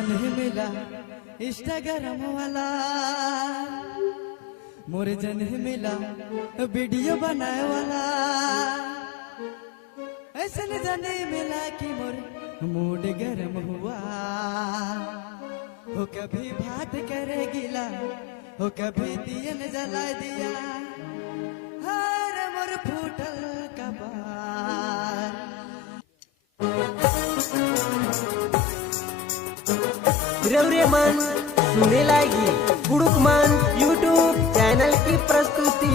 नहीं मिला इंस्टाग्राम वाला मोर जन मिला वीडियो बनाए वाला ऐसा न जाने मिला कि मोर मूड गरम हुआ हो कभी बात करे गिला हो कभी दियन जला दिया हर मोर फूटल कपार। रवरे मन सुने लागी गुड़ुक मन यूट्यूब चैनल की प्रस्तुति।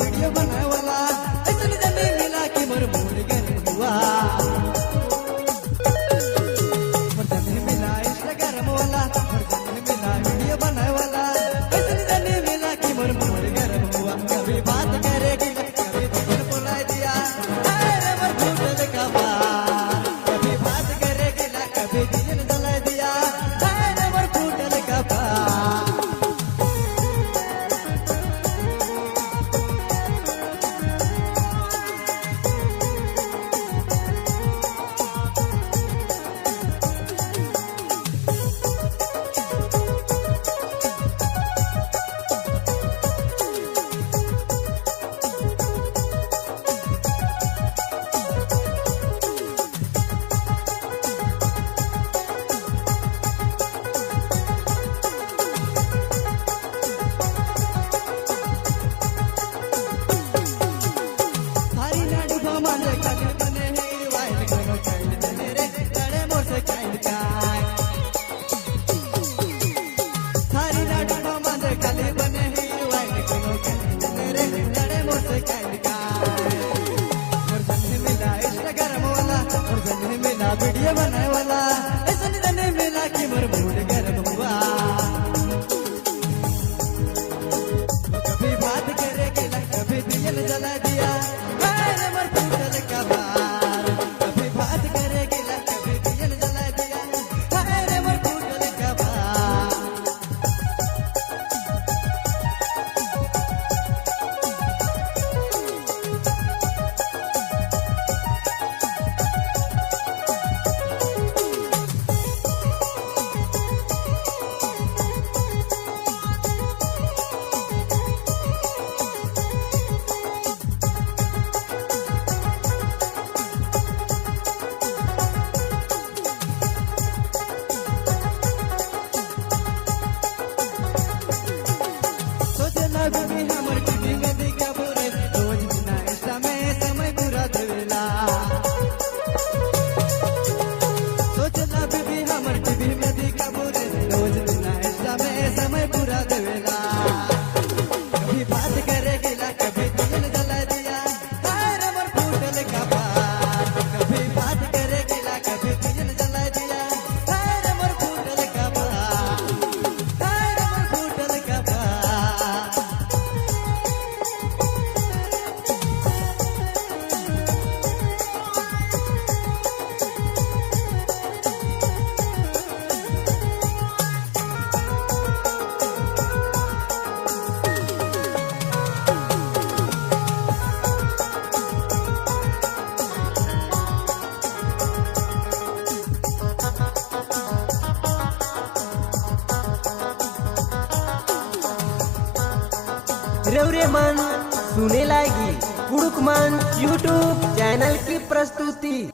वीडियो बनाए वाला ऐसा जाने मिला कि मोर मूड गरम हुआ मोर जाने मिला इंस्टाग्राम वाला मोर जाने मिला वीडियो बनाए वाला ऐसा जाने मिला कि मोर मूड गरम हुआ कभी बात करेगी कभी दिल बुला दिया अरे मोर फूटल कपार कभी बात करेगी कभी दिल जला दिया अरे मोर फूटल कपार। वीडियो बनाए वाला ऐसा नहीं मिला कि मोर मूड गरम हुआ कभी बात करेगी कभी दिल जला दिया अरे मोर फूटल कपार कभी बात करेगी कभी दिल जला दिया अरे मोर फूटल कपार। रवरे मन सुने लागी गुड़ुक मन यूट्यूब चैनल की प्रस्तुति।